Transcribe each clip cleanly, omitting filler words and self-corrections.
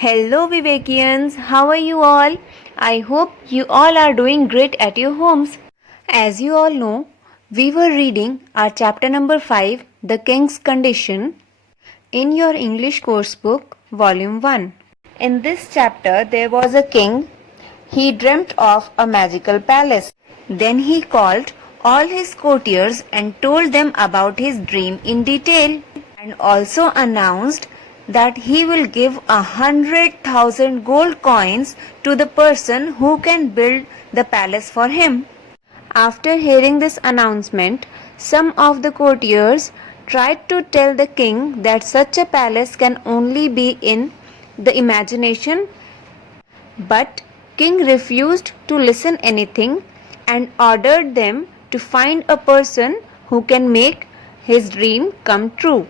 Hello Vivekians, how are you all? I hope you all are doing great at your homes. As you all know, we were reading our chapter number 5, The King's Condition, in your English course book, volume 1. In this chapter, there was a king. He dreamt of a magical palace. Then he called all his courtiers and told them about his dream in detail, and also announced that he will give 100,000 gold coins to the person who can build the palace for him. After hearing this announcement, some of the courtiers tried to tell the king that such a palace can only be in the imagination, but king refused to listen anything and ordered them to find a person who can make his dream come true.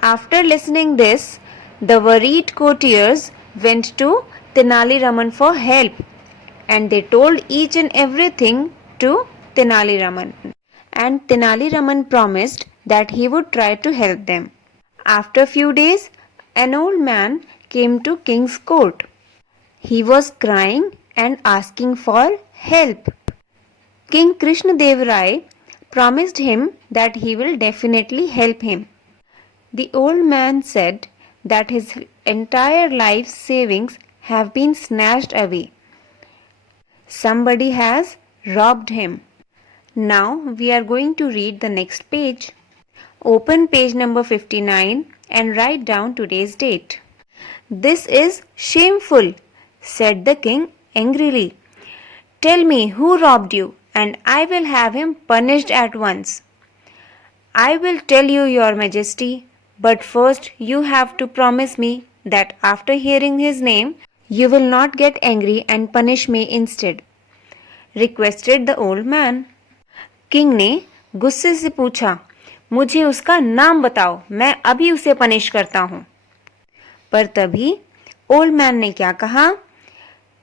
After listening this, the worried courtiers went to Tenali Raman for help, and they told each and everything to Tenali Raman. And Tenali Raman promised that he would try to help them. After a few days, an old man came to king's court. He was crying and asking for help. King Krishnadev Rai promised him that he will definitely help him. The old man said that his entire life's savings have been snatched away. Somebody has robbed him. Now we are going to read the next page. Open page number 59 and write down today's date. This is shameful, said the king angrily. Tell me who robbed you, and I will have him punished at once. I will tell you, Your Majesty, but first you have to promise me that after hearing his name, you will not get angry and punish me instead, requested the old man. King ने गुस्से से पूछा, मुझे उसका नाम बताओ, मैं अभी उसे पनिश करता हूँ। पर तभी ओल्ड मैन ने क्या कहा,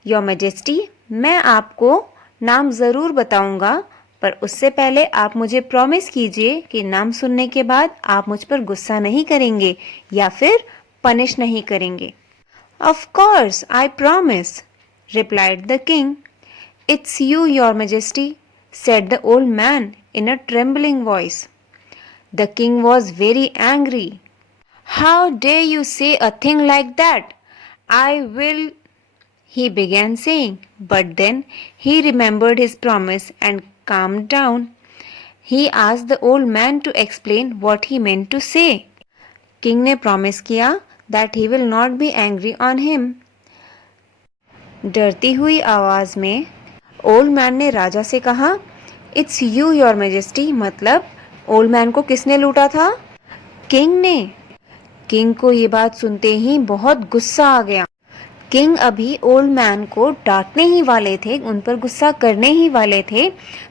योर मैजेस्टी, मैं आपको नाम ज़रूर बताऊंगा, पर उससे पहले आप मुझे प्रॉमिस कीजिए कि नाम सुनने के बाद आप मुझ पर गुस्सा नहीं करेंगे या फिर पनिश नहीं करेंगे। Of course I promise, replied the king. It's you, your majesty, said the old man in a trembling voice. The king was very angry. How dare you say a thing like that? I will, he began saying, but then he remembered his promise and calmed down. He asked the old man to explain what he meant to say. King ने promise किया that he will not be angry on him. डरती हुई आवाज में old man ने राजा से कहा, it's you, your majesty, मतलब ओल्ड मैन को किसने लूटा था? किंग ने। किंग को ये बात सुनते ही बहुत गुस्सा आ गया। किंग अभी ओल्ड मैन को डांटने ही वाले थे, उन पर गुस्सा करने ही वाले थे,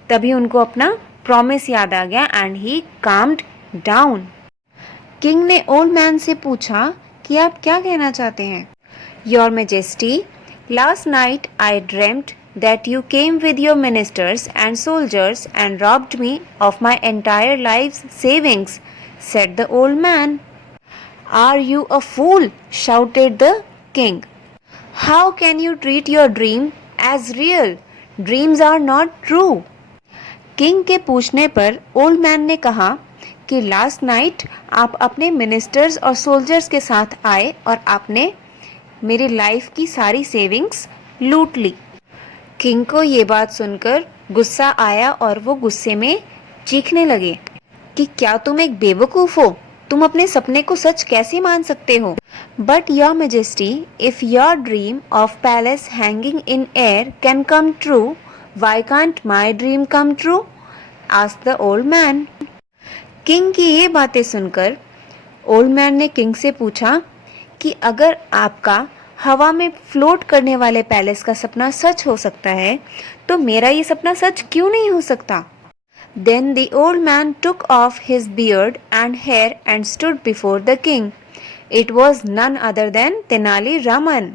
तभी उनको अपना प्रॉमिस याद आ गया and he calmed down. King ने ओल्ड मैन से पूछा कि आप क्या कहना चाहते हैं? Your majesty, last night I dreamed that you came with your ministers and soldiers and robbed me of my entire life's savings, said the old man. Are you a fool? Shouted the king. How can you treat your dream as real? Dreams are not true. King के पूछने पर old man ने कहा कि last night आप अपने ministers और soldiers के साथ आए और आपने मेरी लाइफ की सारी सेविंग्स लूट ली। किंग को ये बात सुनकर गुस्सा आया और वो गुस्से में चीखने लगे कि क्या तुम एक बेवकूफ़ हो? तुम अपने सपने को सच कैसे मान सकते हो? But your majesty, if your dream of palace hanging in air can come true, why can't my dream come true? Asked the old man. King की ये बातें सुनकर ओल्ड मैन ने किंग से पूछा कि अगर आपका हवा में फ्लोट करने वाले पैलेस का सपना सच हो सकता है, तो मेरा ये सपना सच क्यों नहीं हो सकता? Then the old man took off his beard and hair and stood before the king. It was none other than Tenali Raman.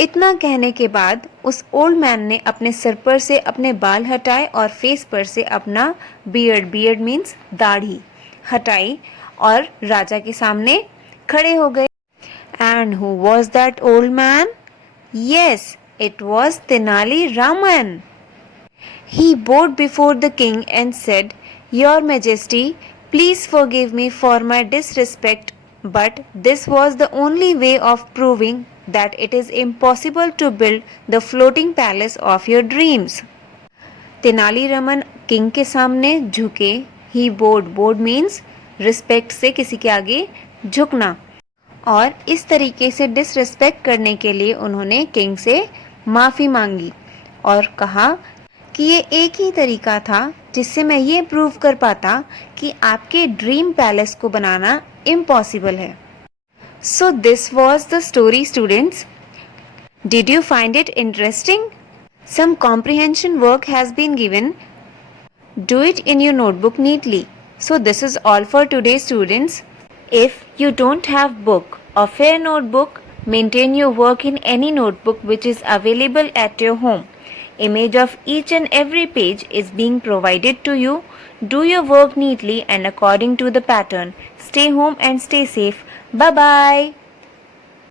इतना कहने के बाद उस ओल्ड मैन ने अपने सर पर से अपने बाल हटाए और फेस पर से अपना बियर्ड मीन्स दाढ़ी हटाई और राजा के सामने खड़े हो गए। And who was that old man? Yes, it was Tenali Raman. He bowed before the king and said, Your Majesty, please forgive me for my disrespect, but this was the only way of proving that it is impossible to build the floating palace of your dreams. Tenali Raman king के सामने झुके. ही board means respect से किसी के आगे झुकना, और इस तरीके से डिसरिस्पेक्ट करने के लिए उन्होंने किंग से माफ़ी मांगी और कहा कि ये एक ही तरीका था जिससे मैं ये प्रूव कर पाता कि आपके ड्रीम पैलेस को बनाना इम्पॉसिबल है. So this was the story students. Did you find it interesting? Some comprehension work has been given. Do it in your notebook neatly. So this is all for today, students. If you don't have book or fair notebook, maintain your work in any notebook which is available at your home. Image of each and every page is being provided to you. Do your work neatly and according to the pattern. Stay home and stay safe. Bye bye.